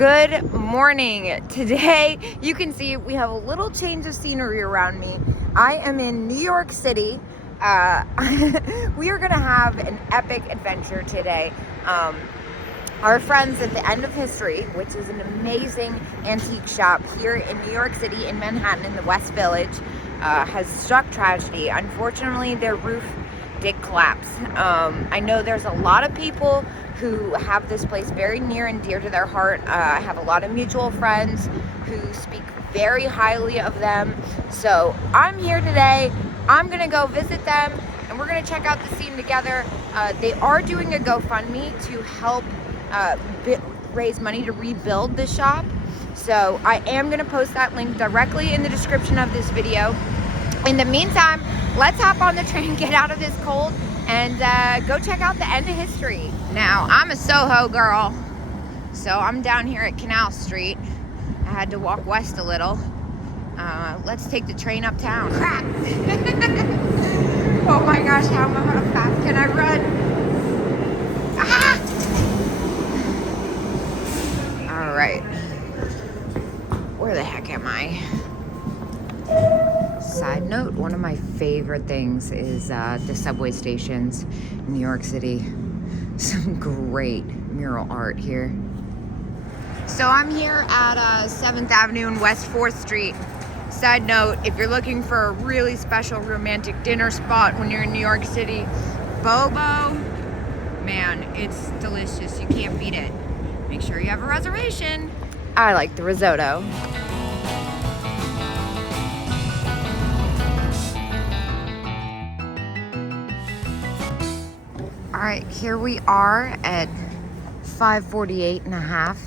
Good morning. Today, you can see we have a little change of scenery around me. I am in New York City. We are gonna have an epic adventure today. Our friends at the End of History, which is an amazing antique shop here in New York City in Manhattan in the West Village, has struck tragedy. Unfortunately, their roof did collapse. I know there's a lot of people who have this place very near and dear to their heart. I have a lot of mutual friends who speak very highly of them. So I'm here today. I'm gonna go visit them and we're gonna check out the scene together. They are doing a GoFundMe to help raise money to rebuild the shop. So I am gonna post that link directly in the description of this video. In the meantime, let's hop on the train, get out of this cold, and go check out the End of History. Now, I'm a Soho girl, so I'm down here at Canal Street. I had to walk west a little. Let's take the train uptown. Crap! Oh my gosh, how fast can I run? Ah! All right. Where the heck am I? Side note, one of my favorite things is the subway stations in New York City. Some great mural art here. So I'm here at 7th Avenue and West 4th Street. Side note, if you're looking for a really special romantic dinner spot when you're in New York City, Bobo, man, it's delicious. You can't beat it. Make sure you have a reservation. I like the risotto. All right, here we are at 548 and a half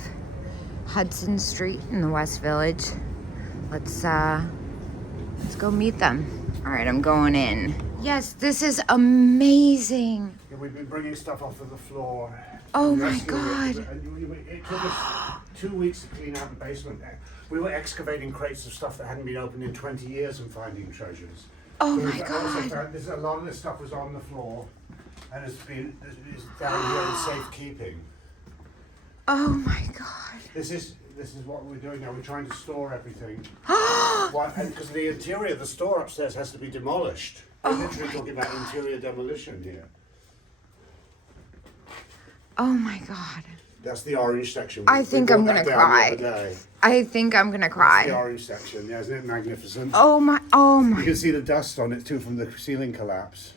Hudson Street in the West Village. Let's go meet them. All right, I'm going in. Yes, this is amazing. Yeah, we've been bringing stuff off of the floor. Oh my God. It took us 2 weeks to clean out the basement. We were excavating crates of stuff that hadn't been opened in 20 years and finding treasures. Oh So my we've also God. found, a lot of this stuff was on the floor and it's down here in safekeeping. Oh my God. This is what we're doing now. We're trying to store everything. Because the interior of the store upstairs has to be demolished. We're literally talking about interior demolition here. Oh my God. That's the orange section. I think I'm gonna cry. I think I'm gonna That's cry. the orange section. Yeah, isn't it magnificent? Oh my. You can see the dust on it too from the ceiling collapse.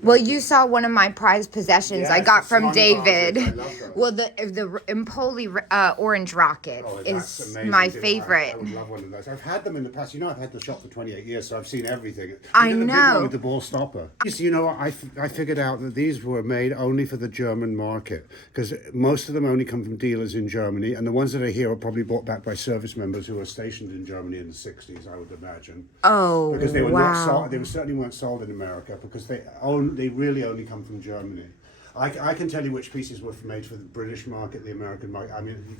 Well, you saw one of my prized possessions I Yes, got the from swan David. vases. I love those. Well, the Empoli orange rocket Oh, that's is amazing. my Dude, favorite. I would love one of those. I've had them in the past. You know, I've had the shop for 28 years, so I've seen everything. I Even the big know. one with the ball stopper. You know what? I figured out that these were made only for the German market because most of them only come from dealers in Germany, and the ones that are here are probably bought back by service members who were stationed in Germany in the 60s, I would imagine. Oh, Because they were wow. not sold, they certainly weren't sold in America because they really only come from Germany. I can tell you which pieces were made for the British market, the American market. I mean,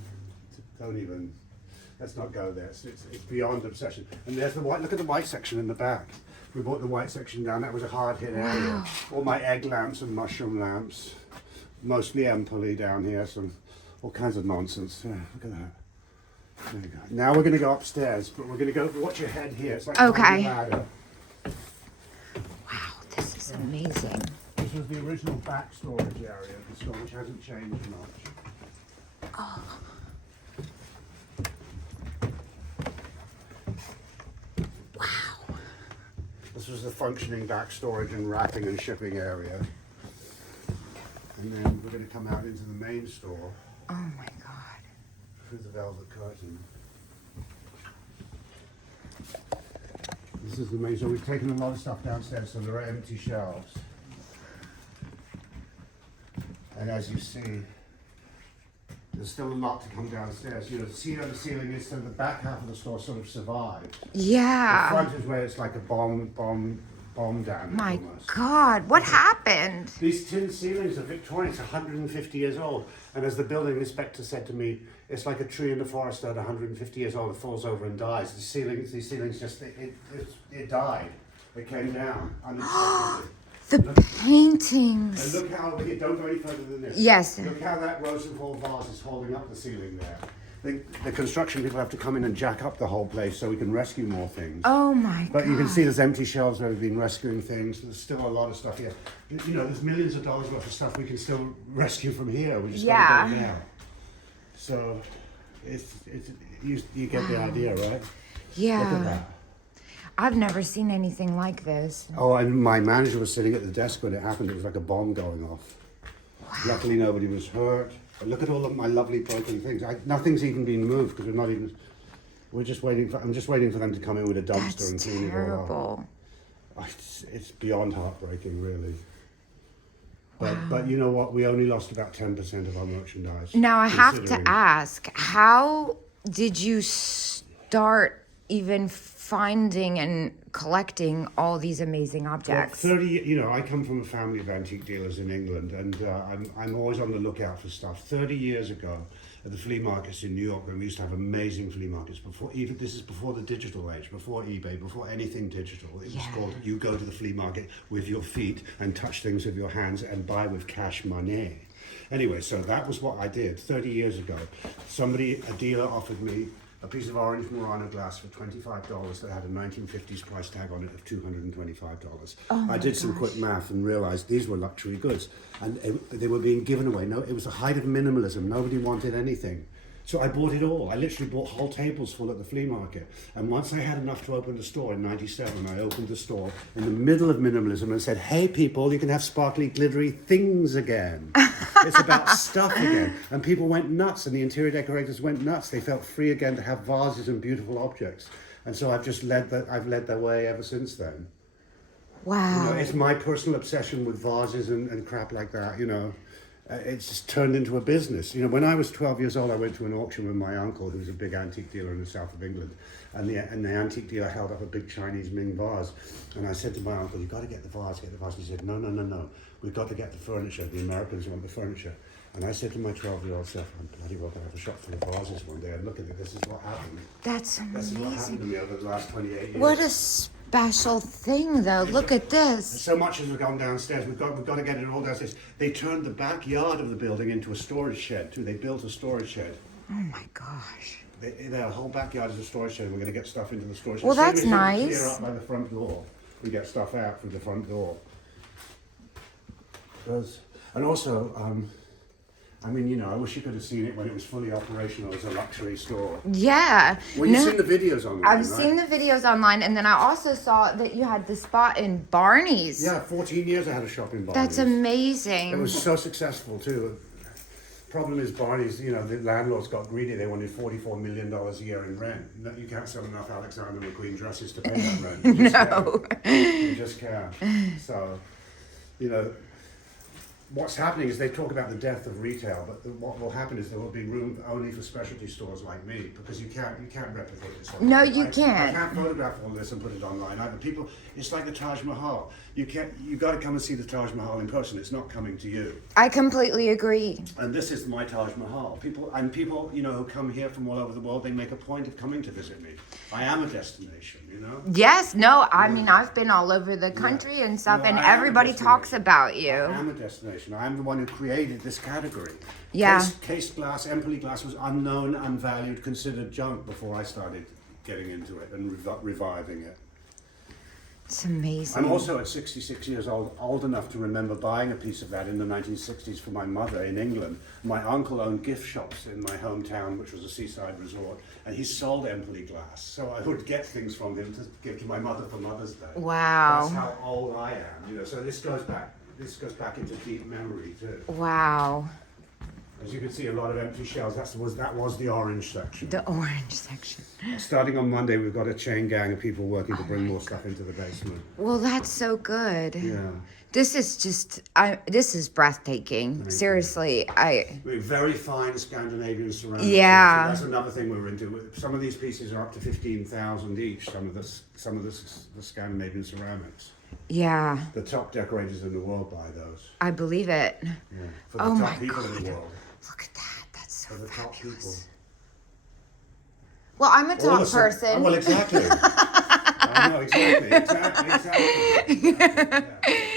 let's not go there. It's beyond obsession. And there's the white. Look at the white section in the back. We brought the white section down. That was a hard hit area. All my egg lamps and mushroom lamps, mostly Empoli down here. All kinds of nonsense. Yeah, look at that. There you go. Now we're going to go upstairs, but we're going to go. Watch your head here. It's like Okay. climbing a ladder. Wow, this is amazing. This was the original back storage area of the store, which hasn't changed much. Oh. Wow. This was the functioning back storage and wrapping and shipping area. And then we're going to come out into the main store Oh my God. through the velvet curtain. This is the main store. We've taken a lot of stuff downstairs, so there are empty shelves. And as you see, there's still a lot to come downstairs. You know, the seat on the ceiling is so the back half of the store sort of survived. Yeah. The front is where it's like a bomb damage My almost. God, what happened? These tin ceilings are Victorian, it's 150 years old. And as the building inspector said to me, it's like a tree in the forest at 150 years old, it falls over and dies. These ceilings just, it died. It came down unexpectedly. The paintings. And look how, here, don't go any further than this. Yes. Look how that Rosenthal vase is holding up the ceiling there. The construction people have to come in and jack up the whole place so we can rescue more things. Oh my god. But you can see there's empty shelves where we've been rescuing things. There's still a lot of stuff here. You know, there's millions of dollars worth of stuff we can still rescue from here. We just gotta get it out. So, you get the idea, right? Yeah. Look at that. I've never seen anything like this. Oh, and my manager was sitting at the desk when it happened. It was like a bomb going off. Wow. Luckily, nobody was hurt. But look at all of my lovely broken things. Nothing's even been moved because we're not even. We're just waiting for. I'm just waiting for them to come in with a dumpster and clean it all up. It's beyond heartbreaking, really. But you know what? We only lost about 10% of our merchandise. Now I have to ask, how did you start even finding and collecting all these amazing objects? Well, 30, you know, I come from a family of antique dealers in England, and I'm always on the lookout for stuff. 30 years ago, at the flea markets in New York, when we used to have amazing flea markets, this is before the digital age, before eBay, before anything digital. It was called, you go to the flea market with your feet and touch things with your hands and buy with cash money. Anyway, so that was what I did 30 years ago. A dealer offered me a piece of orange Murano glass for $25 that had a 1950s price tag on it of $225. I did some quick math and realized these were luxury goods, and they were being given away. No, it was the height of minimalism. Nobody wanted anything. So I bought it all. I literally bought whole tables full at the flea market. And once I had enough to open the store in 97, I opened the store in the middle of minimalism and said, hey people, you can have sparkly, glittery things again. It's about stuff again. And people went nuts, and the interior decorators went nuts. They felt free again to have vases and beautiful objects. And so I've led their way ever since then. Wow. You know, it's my personal obsession with vases and crap like that, you know. It's just turned into a business. You know, when I was 12 years old, I went to an auction with my uncle, who's a big antique dealer in the south of England. And the antique dealer held up a big Chinese Ming vase. And I said to my uncle, you've got to get the vase, get the vase. And he said, no. We've got to get the furniture. The Americans want the furniture. And I said to my 12-year-old self, I'm bloody well going to have a shop full of vases one day. And look at it, this is what happened. That's amazing. This is what happened to me over the last 28 years. What a special thing, though. Look at this. So much has gone downstairs. We've got to get it all downstairs. They turned the backyard of the building into a storage shed too. They built a storage shed. Oh my gosh. The whole backyard is a storage shed. We're going to get stuff into the storage shed. Well, that's nice. Clear up by the front door. We get stuff out through the front door. And also, I mean, you know, I wish you could have seen it when it was fully operational as a luxury store. Yeah. Well, you've seen the videos online, I've seen the videos online, and then I also saw that you had the spot in Barney's. Yeah, 14 years I had a shop in Barney's. That's amazing. It was so successful, too. Problem is, Barney's, you know, the landlords got greedy. They wanted $44 million a year in rent. You can't sell enough Alexander McQueen dresses to pay that rent. You just can't. So, you know, what's happening is they talk about the death of retail, but what will happen is there will be room only for specialty stores like me, because you can't replicate this. No, you can't. I can't photograph all this and put it online. People, it's like the Taj Mahal. You got to come and see the Taj Mahal in person. It's not coming to you. I completely agree. And this is my Taj Mahal. People, you know, who come here from all over the world, they make a point of coming to visit me. I am a destination, you know. Yes, no, I mean, I've been all over the country and stuff, and everybody talks about you. I am a destination. I am the one who created this category. Yeah. Case glass, Empoli glass was unknown, unvalued, considered junk before I started getting into it and reviving it. It's amazing. I'm also at 66 years old enough to remember buying a piece of that in the 1960s for my mother in England. My uncle owned gift shops in my hometown, which was a seaside resort, and he sold Empoli glass. So I would get things from him to give to my mother for Mother's Day. Wow. That's how old I am, you know. So this goes back into deep memory too. Wow. As you can see, a lot of empty shelves. That was the orange section. The orange section. Starting on Monday, we've got a chain gang of people working to bring more stuff into the basement. Well, that's so good. Yeah. This is just, this is breathtaking. Seriously, We're very fine Scandinavian ceramics. Yeah. So that's another thing we're into. Some of these pieces are up to 15,000 each. Some of the Scandinavian ceramics. Yeah. The top decorators in the world buy those. I believe it. Yeah. For the top people in the world. Look at that. That's so For the top people. fabulous. Well, I'm a top person. Well, exactly. I I know, exactly.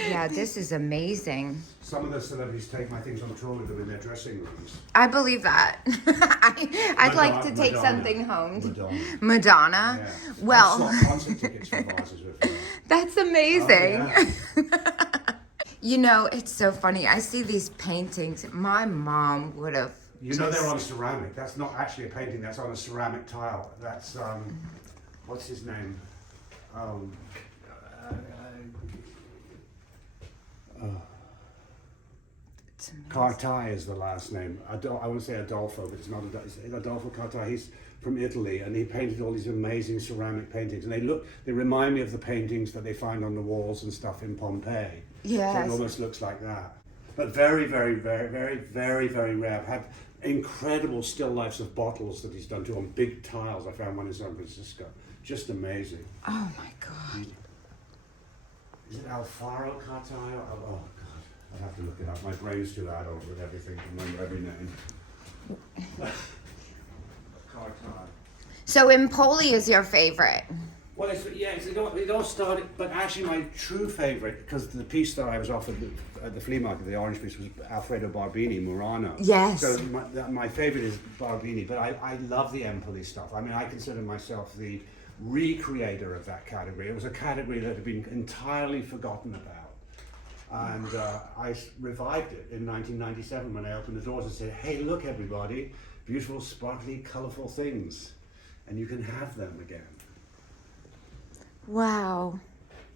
Yeah, this is amazing. Some of the celebrities take my things on tour with them in their dressing rooms. I believe that. I'd like to take something home. Madonna. Yeah. Well, I've swapped concert tickets for vases with her. that's amazing. Oh, yeah. You know, it's so funny. I see these paintings. My mom would have. You know they're on ceramic. That's not actually a painting. That's on a ceramic tile. That's what's his name? Cartai is the last name. I want to say Adolfo, but it's not. It's Adolfo Cartai. He's from Italy, and he painted all these amazing ceramic paintings. And they remind me of the paintings that they find on the walls and stuff in Pompeii. Yes. So it almost looks like that. But very, very, very, very, very, very rare. I've had incredible still lifes of bottles that he's done too on big tiles. I found one in San Francisco. Just amazing. Oh my God. Is it Alfaro Cartai? Oh God. I'd have to look it up. My brain's too adult with everything to remember every name. Cartai. So Empoli is your favorite? Well, it all started, but actually my true favourite, because the piece that I was offered at the flea market, the orange piece, was Alfredo Barbini, Murano. Yes. So my favourite is Barbini, but I love the Empoli stuff. I mean, I consider myself the recreator of that category. It was a category that had been entirely forgotten about. And I revived it in 1997 when I opened the doors and said, hey, look everybody, beautiful, sparkly, colourful things. And you can have them again. Wow.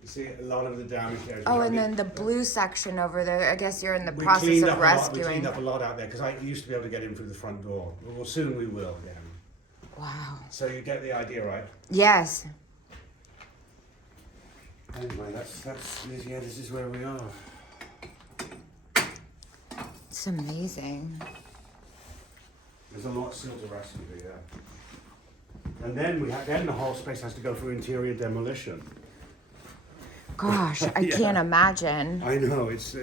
You see a lot of the damage there. Oh, and then the blue section over there, I guess you're in the process of We rescuing. cleaned up a lot out there because I used to be able to get in through the front door. Well, soon we will again. Wow. So you get the idea, right? Yes. Anyway, this is where we are. It's amazing. There's a lot still to rescue here. And then then the whole space has to go through interior demolition. Gosh, I Yeah. can't imagine. I know, it's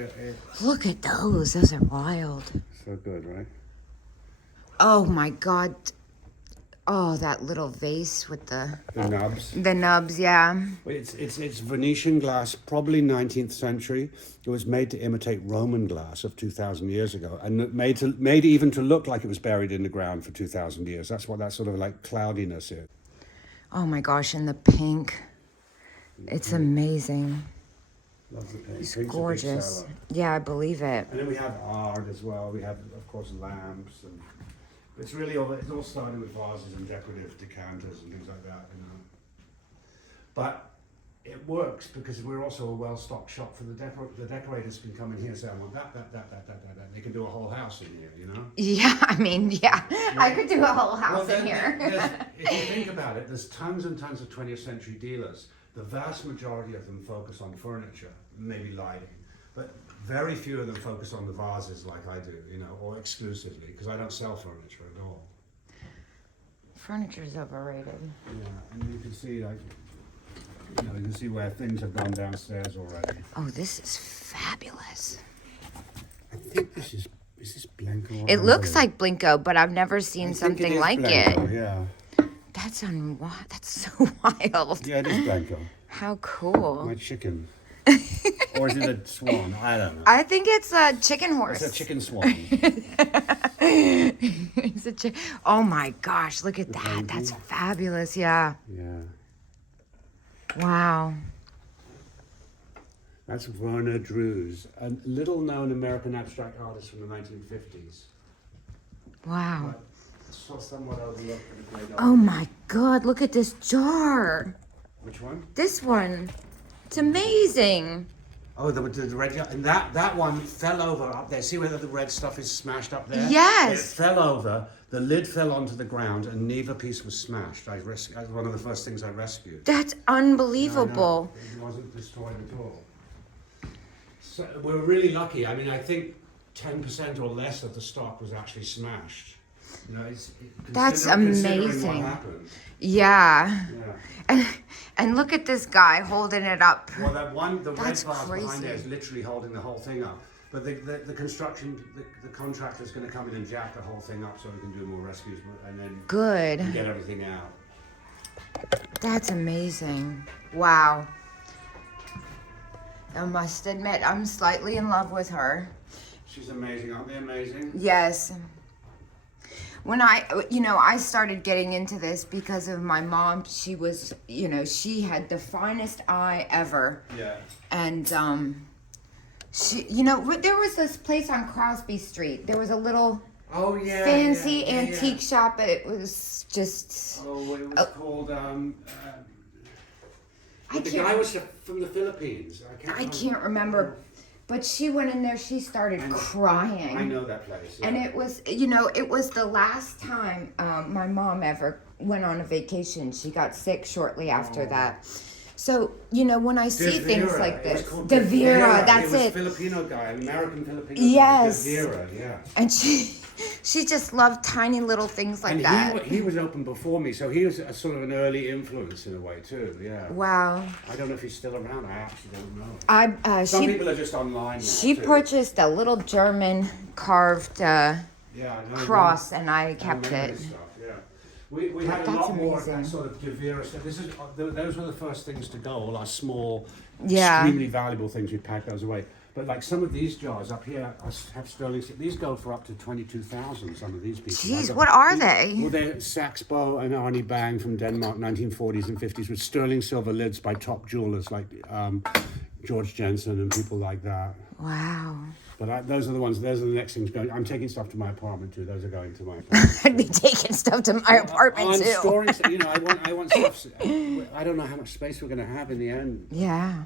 Look at those. Those are wild. so good, right? Oh my God. Oh, that little vase with the nubs. The nubs, yeah. It's Venetian glass, probably 19th century. It was made to imitate Roman glass of 2,000 years ago, and made even to look like it was buried in the ground for 2,000 years. That's what that sort of like cloudiness is. Oh my gosh, and the pink. It's amazing. Love the pink. It's Pink's a big gorgeous. seller. Yeah, I believe it. And then we have art as well. We have, of course, lamps, and it's all started with vases and decorative decanters and things like that, you know. But it works because we're also a well-stocked shop for the decorators can come in here and say, I want that. They can do a whole house in here, you know. Yeah, I mean, yeah. I could do a whole house in here. If you think about it, there's tons and tons of 20th century dealers. The vast majority of them focus on furniture, maybe lighting, but very few of them focus on the vases like I do, you know, or exclusively, because I don't sell furniture at all. Furniture's overrated. Yeah, and you can see, like, you know, you can see where things have gone downstairs already. Oh, this is fabulous. I think this is this Blanco? It looks like Blinko, but I've never seen something like Blanco, it. Yeah. That's so wild. Yeah, it is Blanco. How cool. My chicken. Or is it a swan? I don't know. I think it's a chicken horse. It's a chicken swan. It's a oh my gosh, look at that. That's fabulous, yeah. Yeah. Wow. That's Werner Drews, a little-known American abstract artist from the 1950s. Wow. Somewhat overlooked for the great art. Oh my God, look at this jar. Which one? This one. It's amazing. Oh, the red, and that one fell over up there. See where the red stuff is smashed up there? Yes. It fell over. The lid fell onto the ground, and neither piece was smashed. That was one of the first things I rescued. That's unbelievable. No, it wasn't destroyed at all. So we're really lucky. I mean, I think 10% or less of the stock was actually smashed. You know, That's considering amazing. What happened. Yeah. Yeah. And look at this guy holding it up. Well, the red That's vase behind crazy. there is literally holding the whole thing up. But the construction, the contractor's going to come in and jack the whole thing up so we can do more rescues and then Good. get everything out. That's amazing. Wow. I must admit, I'm slightly in love with her. She's amazing, aren't they amazing? Yes. When I started getting into this because of my mom. She was, she had the finest eye ever. Yeah. And, she, there was this place on Crosby Street. There was a little fancy antique shop. It was just... Oh, it was called... the guy was from the Philippines. I can't remember. But she went in there, she started crying. I know that place. Yeah. And it was, it was the last time my mom ever went on a vacation. She got sick shortly after that. So, when I see things like this. De Vera, that's it. It was a Filipino guy, an American Filipino yes. guy. De Vera, yeah. And she just loved tiny little things like that. He was open before me, so he was a sort of an early influence in a way too, yeah. Wow. I don't know if he's still around, I actually don't know. Some people are just online now, She purchased a little German carved cross, and I kept it. Stuff, yeah. We had a lot more of that sort of De Vera stuff. Those were the first things to go, all our small, extremely valuable things, we packed those away. But like some of these jars up here have sterling. These go for up to 22,000. Some of these pieces. Jeez, what are they? Well, they're Saxbo and Arnie Bang from Denmark, 1940s and 50s, with sterling silver lids by top jewelers like George Jensen and people like that. Wow. But those are the ones. Those are the next things going. I'm taking stuff to my apartment too. Those are going to my apartment. I'd be taking stuff to my apartment too. Storing, I want stuff. I don't know how much space we're going to have in the end. Yeah.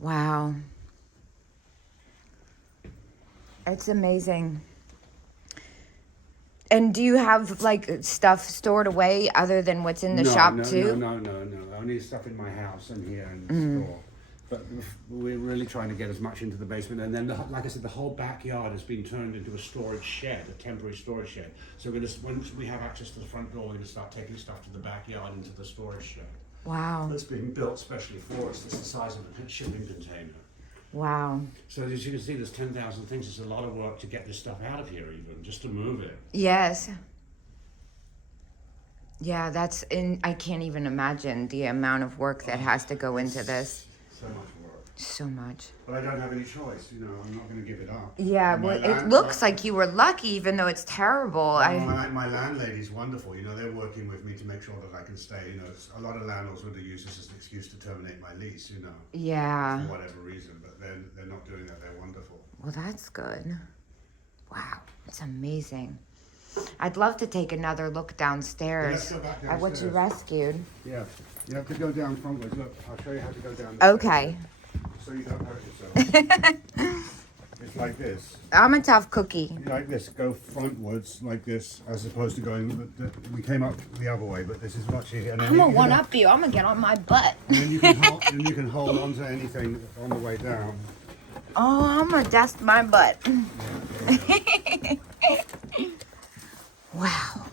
Wow. It's amazing. And do you have like stuff stored away other than what's in the shop too? No. Only stuff in my house and here in the store. But we're really trying to get as much into the basement. And then, like I said, the whole backyard has been turned into a storage shed, a temporary storage shed. So once we have access to the front door, we're going to start taking stuff to the backyard into the storage shed. Wow. That's being built specially for us. It's the size of a shipping container. Wow. So as you can see, there's 10,000 things. It's a lot of work to get this stuff out of here even, just to move it. Yes. Yeah, I can't even imagine the amount of work that has to go into this. So much work. So much. But I don't have any choice, I'm not going to give it up. Yeah, well, it looks like you were lucky, even though it's terrible. My landlady's wonderful, they're working with me to make sure that I can stay. A lot of landlords would use this as an excuse to terminate my lease, Yeah. For whatever reason, but they're not doing that, they're wonderful. Well, that's good. Wow, it's amazing. I'd love to take another look downstairs at what you rescued. Yeah, you have to go down frontwards. Look, I'll show you how to go down. Okay. So you don't hurt yourself. It's like this. I'm a tough cookie. Like this, go frontwards like this, as opposed to going. We came up the other way, but this is much easier. I'm gonna one up you. I'm gonna get on my butt. And then you can hold on to anything on the way down. Oh, I'm gonna dust my butt. Wow.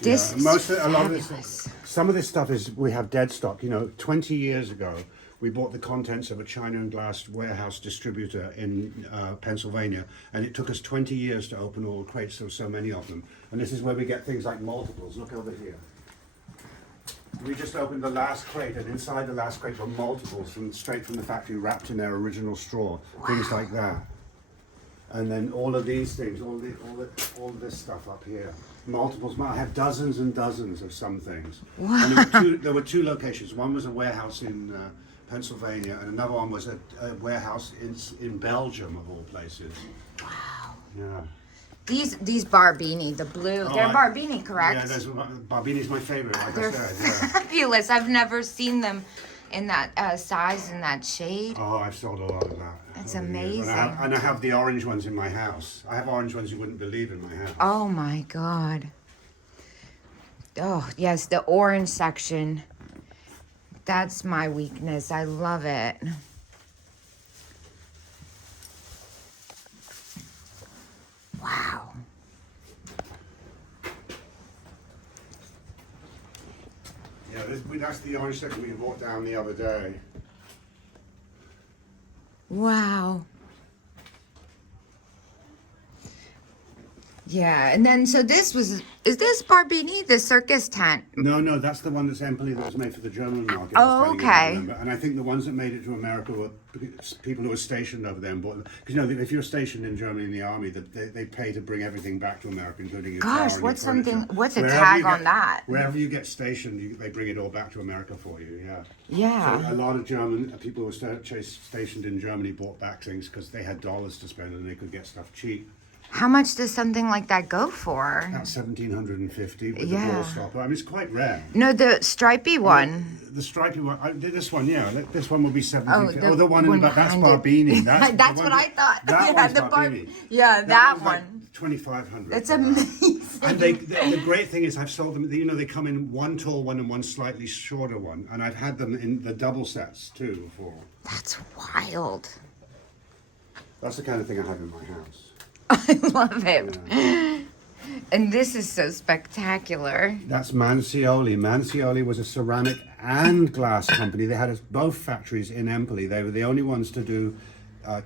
This is fabulous. Some of this stuff we have dead stock. 20 years ago, we bought the contents of a China and glass warehouse distributor in Pennsylvania, and it took us 20 years to open all the crates. There were so many of them, and this is where we get things like multiples. Look over here. We just opened the last crate, and inside the last crate were multiples straight from the factory, wrapped in their original straw. Wow. Things like that. And then all of these things, all this stuff up here. Multiples. I have dozens and dozens of some things. Wow. And there were two locations. One was a warehouse in Pennsylvania, and another one was a warehouse in Belgium, of all places. Wow. Yeah. These Barbini, the blue, they're Barbini, correct? Yeah, Barbini's my favorite, like they're I said. Fabulous. I've never seen them in that size and that shade. Oh, I've sold a lot of that. That's amazing. And I have the orange ones in my house. I have orange ones you wouldn't believe in my house. Oh my God. Oh, yes, the orange section. That's my weakness. I love it. Wow. Yeah, that's the orange section we brought down the other day. Wow. Yeah, and then so is this Barbini, the circus tent? No, that's the one that's Empoli that was made for the German market. Oh, I was telling you about, okay. remember? And I think the ones that made it to America were people who were stationed over there and bought them. Because, you know, if you're stationed in Germany in the army, they pay to bring everything back to America, including your car Gosh, and what's your furniture. what's a Wherever tag you get- on that? Wherever you get stationed, they bring it all back to America for you, yeah. Yeah. So a lot of German people who were stationed in Germany bought back things because they had dollars to spend and they could get stuff cheap. How much does something like that go for? About 1,750 with Yeah. the door stopper. I mean, it's quite rare. No, the stripy one. The stripy one, this one, yeah. This one will be 17. Oh, The one in the back, that's Barbini. That's the what one I thought. That Yeah, one's the Barbini. that one's one. Like 2,500. That's for that. amazing. And the great thing is, I've sold them. You know, they come in one tall one and one slightly shorter one, and I've had them in the double sets too before. That's wild. That's the kind of thing I have in my house. I love it. Yeah. And this is so spectacular. That's Mancioli. Mancioli was a ceramic and glass company. They had both factories in Empoli. They were the only ones to do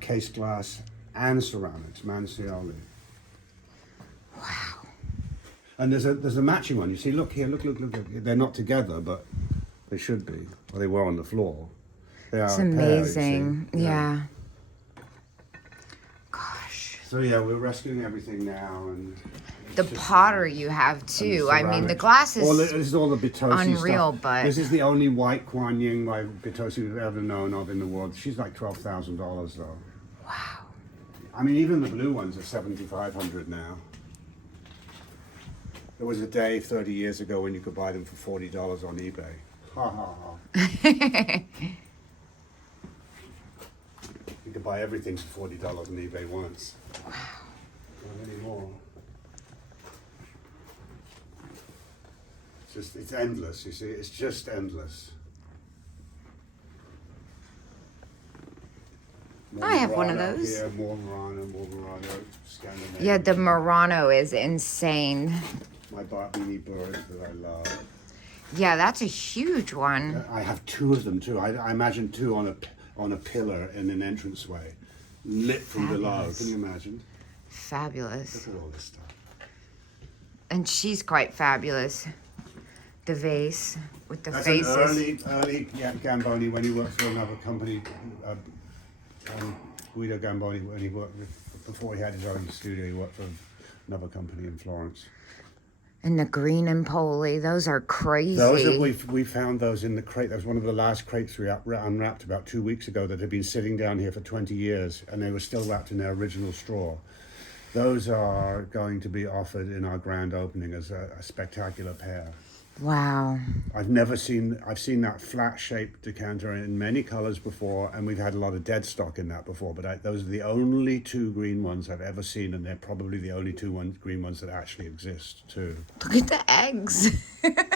case glass and ceramics. Mancioli. Wow. And there's a matching one. You see, look here, look. They're not together, but they should be. Well, they were on the floor. They are It's a pair, you amazing. see. Yeah. Gosh. So yeah, we're rescuing everything now, and The pottery you have too. I mean, the ceramics. glass This is is all the Bitosi unreal, stuff. but- This is the only white Kuan Yin by Bitosi we've ever known of in the world. She's like $12,000 though. wow. I mean, even the blue ones are $7,500 now. There was a day 30 years ago when you could buy them for $40 on eBay. Ha ha ha. You could buy everything for $40 on eBay once. Wow. Not anymore. It's endless, you see, it's just endless. More I have one of Murano those. Here, more Murano, Scandinavian. Yeah, the Murano is insane. My Barbini birds that I love. Yeah, that's a huge one. I have two of them too. I imagine two on a pillar in an entranceway, lit from below. Fabulous. Can you imagine? Fabulous. Look at all this stuff. And she's quite fabulous. The vase with the That's faces. an early Gamboni when he worked for another company. Guido Gamboni, when he worked before he had his own studio, he worked for another company in Florence. And the green and Poli, those are crazy. Those are, we found those in the crate. That was one of the last crates we unwrapped about 2 weeks ago that had been sitting down here for 20 years, and they were still wrapped in their original straw. Those are going to be offered in our grand opening as a spectacular pair. Wow. I've seen that flat-shaped decanter in many colors before, and we've had a lot of dead stock in that before, but those are the only two green ones I've ever seen, and they're probably the only green ones that actually exist too. Look at the eggs.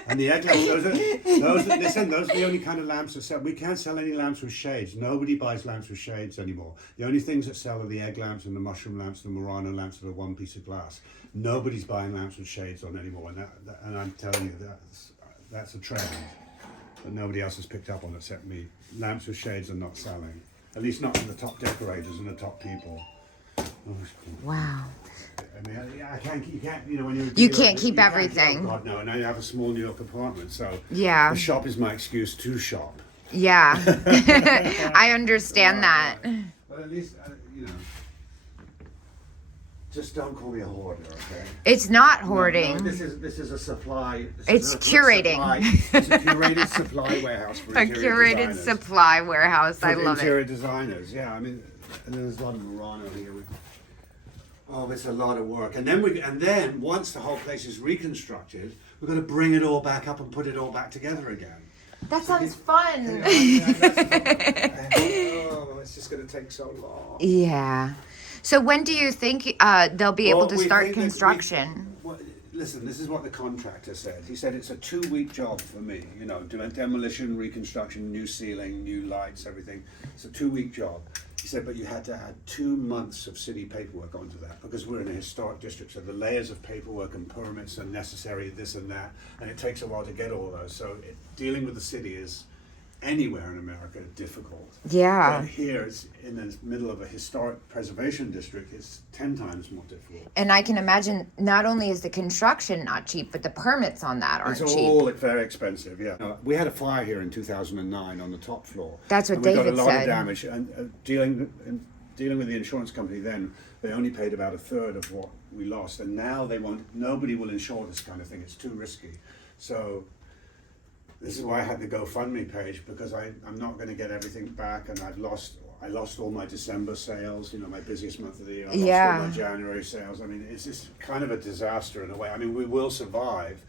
And the egg lamps, those are the only kind of lamps that sell. We can't sell any lamps with shades. Nobody buys lamps with shades anymore. The only things that sell are the egg lamps and the mushroom lamps, the Murano lamps that are one piece of glass. Nobody's buying lamps with shades on anymore, and I'm telling you that's a trend that nobody else has picked up on except me. Lamps with shades are not selling, at least not for the top decorators and the top people. Oh, Wow. I mean, you can't, you know, when you're a You dealer, can't keep everything. Oh God, no. And I have a small New York apartment, so Yeah. the shop is my excuse to shop. Yeah. I understand that. But at least, you know, just don't call me a hoarder, okay? It's not No, hoarding. this is a supply. It's curating. It's a curated supply warehouse for A interior curated designers. supply warehouse. For I the love interior it. designers, yeah. I mean, and there's a lot of Murano here. Oh, it's a lot of work. And then once the whole place is reconstructed, we're going to bring it all back up and put it all back together again. That sounds fun. Oh, it's just going to take so long. Yeah. So when do you think they'll be able to we start think that construction? Listen, this is what the contractor said. He said it's a 2-week job for me. You know, demolition, reconstruction, new ceiling, new lights, everything. It's a 2-week job. He said, but you had to add 2 months of city paperwork onto that because we're in a historic district. So the layers of paperwork and permits are necessary, this and that, and it takes a while to get all those. So dealing with the city is anywhere in America difficult. Yeah. But here, it's in the middle of a historic preservation district. It's 10 times more difficult. And I can imagine not only is the construction not cheap, but the permits on that aren't It's cheap. all very expensive, yeah. We had a fire here in 2009 on the top floor. That's what and we David got a lot said. of damage. And dealing with the insurance company then, they only paid about a third of what we lost. And now nobody will insure this kind of thing. It's too risky. So this is why I had the GoFundMe page, because I'm not going to get everything back, and I lost all my December sales, my busiest month of the year. I lost all my January sales. I mean, it's just kind of a disaster in a way. I mean, we will survive,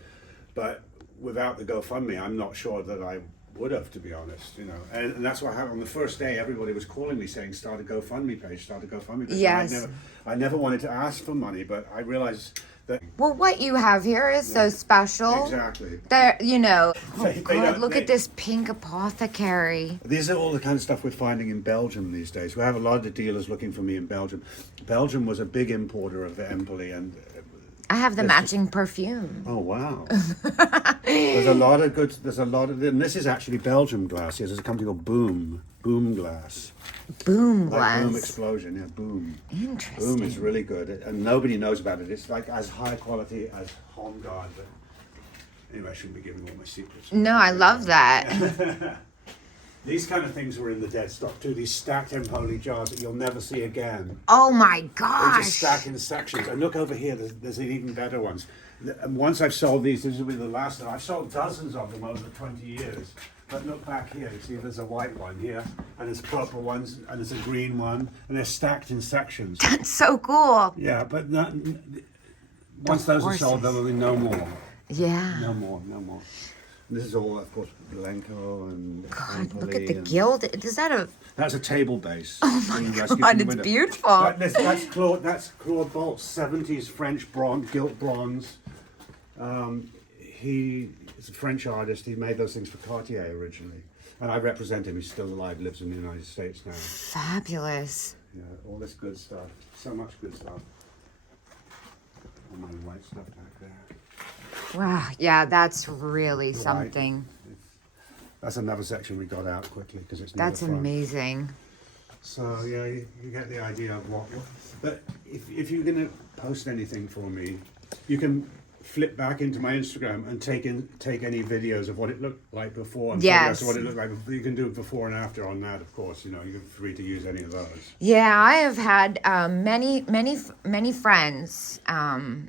but without the GoFundMe, I'm not sure that I would have, to be honest, and that's what happened. On the first day, everybody was calling me saying, start a GoFundMe page, start a GoFundMe page. Yes. I never wanted to ask for money, but I realized that... Well, what you have here is so special. Exactly. There, They God, don't- look they- at this pink apothecary. These are all the kind of stuff we're finding in Belgium these days. We have a lot of the dealers looking for me in Belgium. Belgium was a big importer of Empoli, and I have the matching perfume. oh wow, there's a lot of, and this is actually Belgium glass. Yes, there's a company called Boom Glass. Boom Like glass. Boom Explosion, yeah, Boom. Interesting. Boom is really good, and nobody knows about it. It's like as high quality as Home Guard, but anyway, I shouldn't be giving all my secrets. No, I love that. These kind of things were in the dead stock too. These stacked Empoli jars that you'll never see again. Oh my They just gosh. stack in sections. And look over here, there's even better ones. And once I've sold these, this will be the last. I've sold dozens of them over 20 years. But look back here, you see there's a white one here, and there's purple ones, and there's a green one, and they're stacked in sections. That's so cool. Yeah, but once those are sold, there will be no more. Yeah. No more. And this is all, of course, Blanco and God, look Empoli at the and- gild. Is that a... That's a table base. Oh my God, it's beautiful. That's Claude Bolt's 70s French gilt bronze. He is a French artist. He made those things for Cartier originally. And I represent him. He's still alive, lives in the United States now. Fabulous. Yeah, all this good stuff. So much good stuff. All my white stuff back there. Wow. Yeah, that's really The white. something. That's another section we got out quickly because it's near That's the front. amazing. So yeah, you get the idea of what. But if you're gonna post anything for me, you can flip back into my Instagram and take any videos of what it looked like before and Yes. photographs of what it looked like before. You can do before and after on that, of course. You're free to use any of those. Yeah, I have had many friends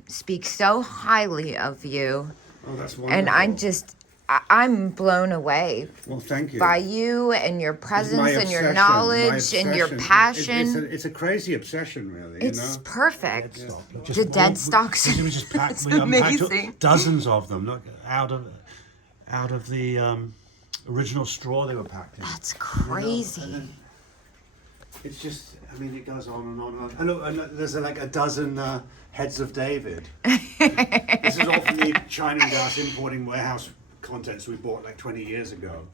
speak so highly of you, Oh, that's wonderful. and I'm blown away Well, thank you. by you and your It's presence my and your obsession, knowledge my and your obsession. passion. It's a crazy obsession, really. It's perfect. Just The dead stocks. We just packed. It's We unpacked amazing. dozens of them. Look, out of the original straw they were packed in. That's And crazy. then it's just. I mean, it goes on and on and on. And look, and there's like a dozen heads of David. This is all from the China Glass importing warehouse contents we bought like 20 years ago.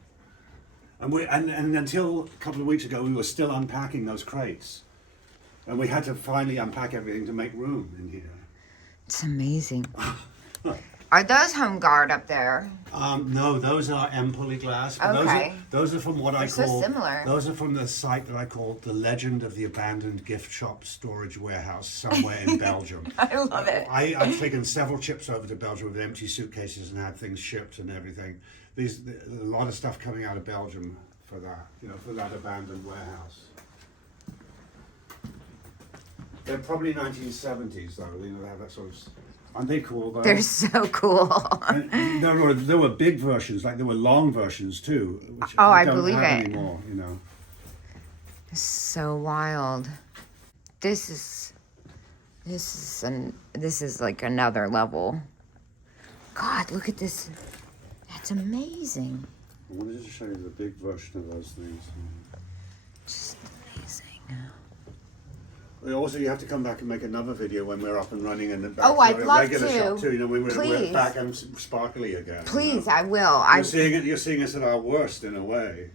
And until a couple of weeks ago, we were still unpacking those crates. And we had to finally unpack everything to make room in here. It's amazing. Are those Home Guard up there? No, those are Empoli glass. But Okay. Those are from what I They're so call. similar. Those are from the site that I call the Legend of the Abandoned Gift Shop Storage Warehouse somewhere in Belgium. I love it. I've taken several trips over to Belgium with empty suitcases and had things shipped and everything. There's a lot of stuff coming out of Belgium for that, for that abandoned warehouse. They're probably 1970s though. They have that sort of. Aren't they cool though? They're so cool. And there were big versions, like there were long versions too. Which Oh, I don't believe have it. Anymore, So wild. This is like another level. God, look at this. That's amazing. I wanted to show you the big version of those things. Just amazing. Also, you have to come back and make another video when we're up and running in the back. Oh, I'd a love regular to. shop too. We're Please. back and sparkly again. Please, I will. You're seeing us at our worst in a way.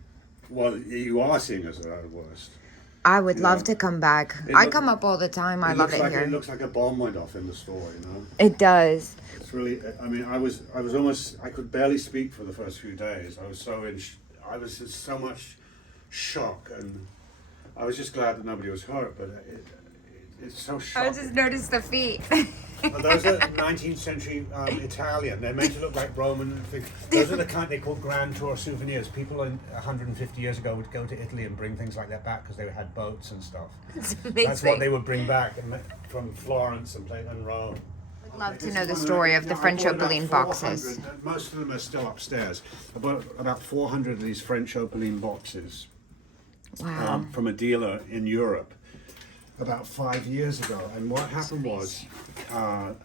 Well, you are seeing us at our worst. I would love to come back. I come up all the time. I love it It here. looks like a bomb went off in the store. It does. It's really. I mean, I was almost. I could barely speak for the first few days. I was so I was in so much shock, and I was just glad that nobody was hurt, but it's so shocking. I just noticed the feet. Well, those are 19th century Italian. They're made to look like Roman things. Those are the kind they call Grand Tour souvenirs. People 150 years ago would go to Italy and bring things like that back because they had boats and stuff. That's what they would bring back from Florence and Rome. I'd love to know the story of the French opaline boxes. Most of them are still upstairs. About 400 of these French opaline boxes from a dealer in Europe about 5 years ago. And what happened was,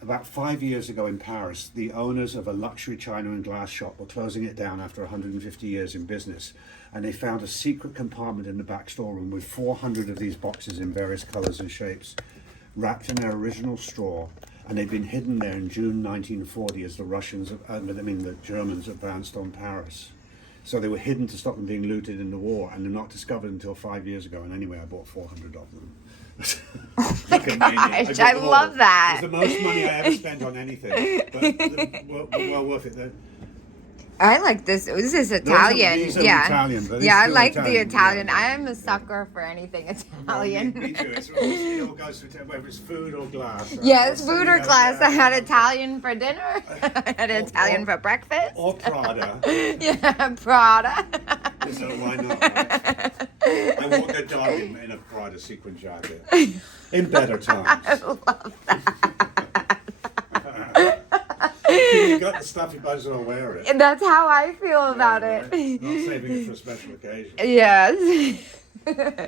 about 5 years ago in Paris, the owners of a luxury china and glass shop were closing it down after 150 years in business. And they found a secret compartment in the back storeroom with 400 of these boxes in various colors and shapes, wrapped in their original straw. And they'd been hidden there in June 1940 as the Germans advanced on Paris. So they were hidden to stop them being looted in the war, and they're not discovered until 5 years ago. And anyway, I bought 400 of them. Oh my gosh, I love that. It's the most money I ever spent on anything, but well worth it. I like this. This is Italian. These are yeah. Italian. Yeah, I like the Italian. I am a sucker for anything Italian. Me too. It all goes to whether it's food or glass. Right? Yeah, it's food or glass. I had Italian for dinner. I had Italian for breakfast. Or Prada. Yeah, Prada. So why not? Right? I walk a dog in a Prada sequin jacket. In better times. I love that. You got the stuff, you might as well wear it. And that's how I feel about Right? it. Not saving it for a special occasion. Yes.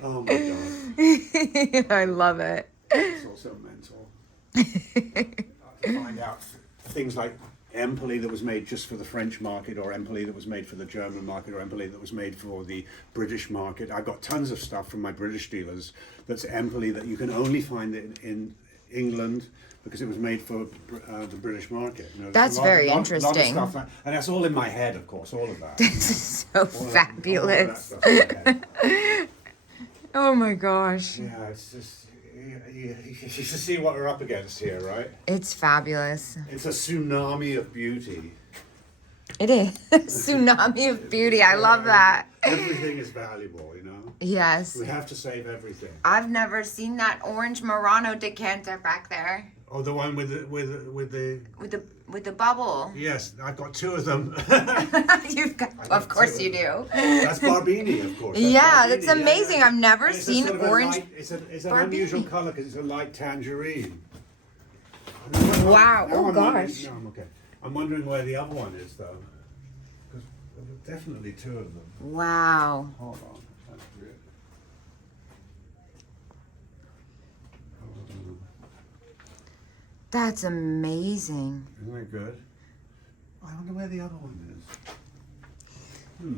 Oh my God. I love it. It's also mental. To find out things like Empoli that was made just for the French market, or Empoli that was made for the German market, or Empoli that was made for the British market. I've got tons of stuff from my British dealers that's Empoli that you can only find in England, because it was made for the British market. You know, that's very interesting. Lot of stuff, and that's all in my head, of course, all of that. This is so fabulous. Oh my gosh. Yeah, it's just, you should see what we're up against here, right? It's fabulous. It's a tsunami of beauty. It is. Tsunami of beauty. I love that. Everything is valuable, you know? Yes. We have to save everything. I've never seen that orange Murano decanter back there. Oh, the one with the bubble. Yes, I've got two of them. You've got, of course you do. That's Barbini, of course. Yeah, that's amazing. Yeah. I've never seen sort of orange. It's an unusual color because it's a light tangerine. Wow. Now Oh I'm gosh. No, I'm okay. I'm wondering where the other one is though, because there were definitely two of them. Wow. Hold on. That's weird. That's amazing. Isn't that good? I wonder where the other one is.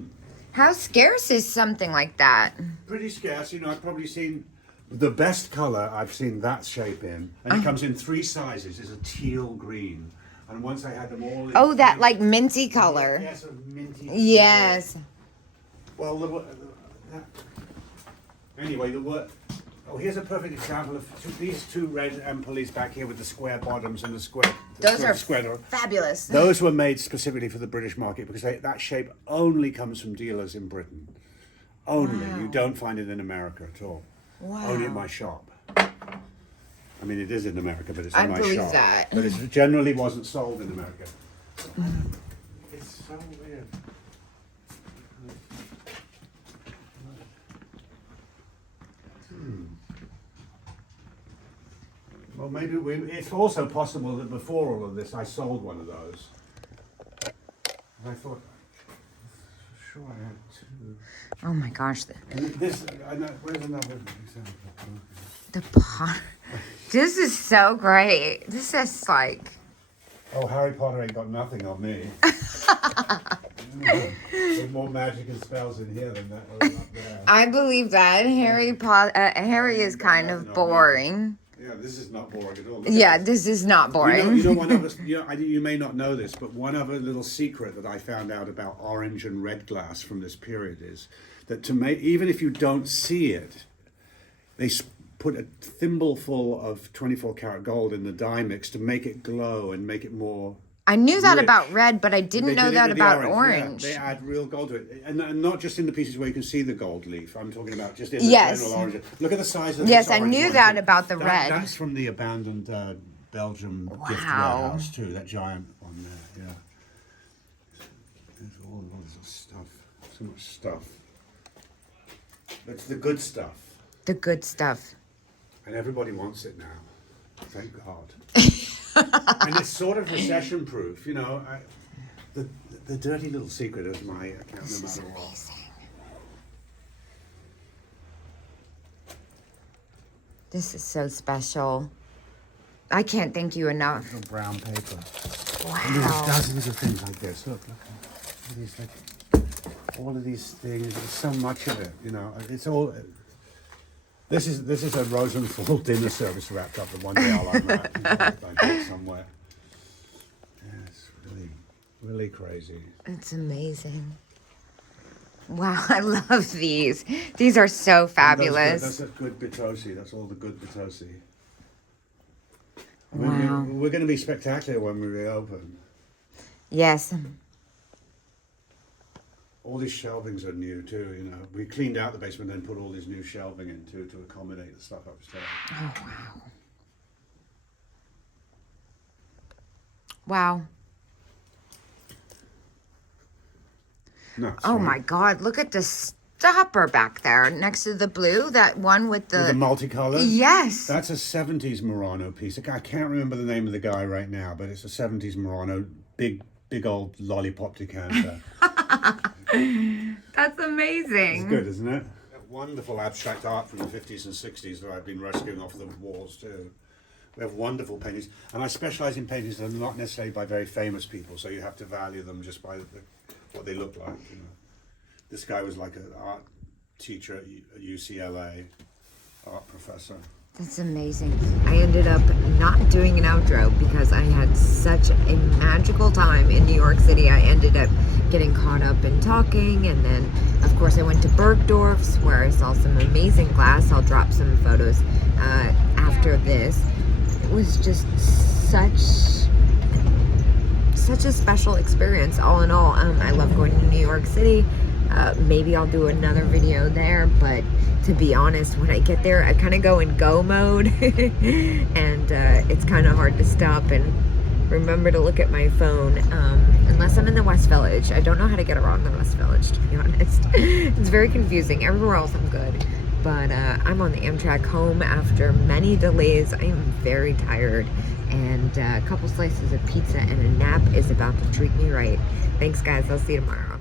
How scarce is something like that? Pretty scarce. You know, I've probably seen the best color I've seen that shape in, and it comes in 3 sizes. It's a teal green, and once I had them all. Oh, that like minty color. Yes, a minty. Yes. Well, anyway, the word. Oh, here's a perfect example of these two red Empolis back here with the square bottoms and the square. Those are square. Fabulous. Those were made specifically for the British market because that shape only comes from dealers in Britain. Only. Wow. You don't find it in America at all. Wow. Only in my shop. I mean, it is in America, but it's in my shop. I believe that. But it generally wasn't sold in America. It's so weird. Well, maybe it's also possible that before all of this, I sold one of those. And I thought, sure I had 2. Oh my gosh. And this, where's another example? The pot. This is so great. This is like. Oh, Harry Potter ain't got nothing on me. There's more magic and spells in here than that up there. I believe that Harry is kind of boring. Yeah, this is not boring at all. Yeah, this is not boring. You know one other, you may not know this, but one other little secret that I found out about orange and red glass from this period is that to make, even if you don't see it, they put a thimbleful of 24 karat gold in the dye mix to make it glow and make it more I knew that rich. about red, but I didn't They know did it that with the about Yeah, orange. they add real gold to it, and not just in the pieces where you can see the gold leaf. I'm talking about just in the Yes. general orange. Look at the size of Yes, this I orange knew one, that too. about the red. That's from the abandoned Belgium gift Wow. warehouse too. That giant one there. Yeah. There's all this stuff. So much stuff. It's the good stuff, The good stuff. and everybody wants it now. Thank God. And it's sort of recession proof, you know. The dirty little secret of my account, no matter what. Amazing. This is so special. I can't thank you enough. Little brown paper. Wow. And there's dozens of things like this. Look at these, like, all of these things. There's so much of it, you know. It's all. This is a Rosenthal dinner service wrapped up. The one day I'll unwrap like it somewhere. Yeah, it's really crazy. It's amazing. Wow, I love these. These are so fabulous. That's a good Bitosi. That's all the good Bitosi. Wow. We're going to be spectacular when we reopen. Yes. All these shelvings are new too, you know. We cleaned out the basement and then put all this new shelving in too to accommodate the stuff upstairs. Oh, wow. Wow. Nuts, Oh, right? my God. Look at the stopper back there next to the blue. That one with the... With the multicolours? Yes. That's a 70s Murano piece. I can't remember the name of the guy right now, but it's a 70s Murano, big old lollipop decanter. That's amazing. It's good, isn't it? Wonderful abstract art from the 50s and 60s that I've been rescuing off the walls too. We have wonderful paintings, and I specialise in paintings that are not necessarily by very famous people, so you have to value them just by what they look like. You know, this guy was like an art teacher at UCLA, art professor. That's amazing. I ended up not doing an outro because I had such a magical time in New York City. I ended up getting caught up in talking, and then of course I went to Bergdorf's where I saw some amazing glass. I'll drop some photos after this. It was just such a special experience all in all. I love going to New York City. Maybe I'll do another video there, but to be honest, when I get there, I kind of go in go mode and it's kind of hard to stop and remember to look at my phone unless I'm in the West Village. I don't know how to get around the West Village, to be honest. It's very confusing. Everywhere else I'm good, but I'm on the Amtrak home after many delays. I am very tired, and a couple slices of pizza and a nap is about to treat me right. Thanks, guys. I'll see you tomorrow.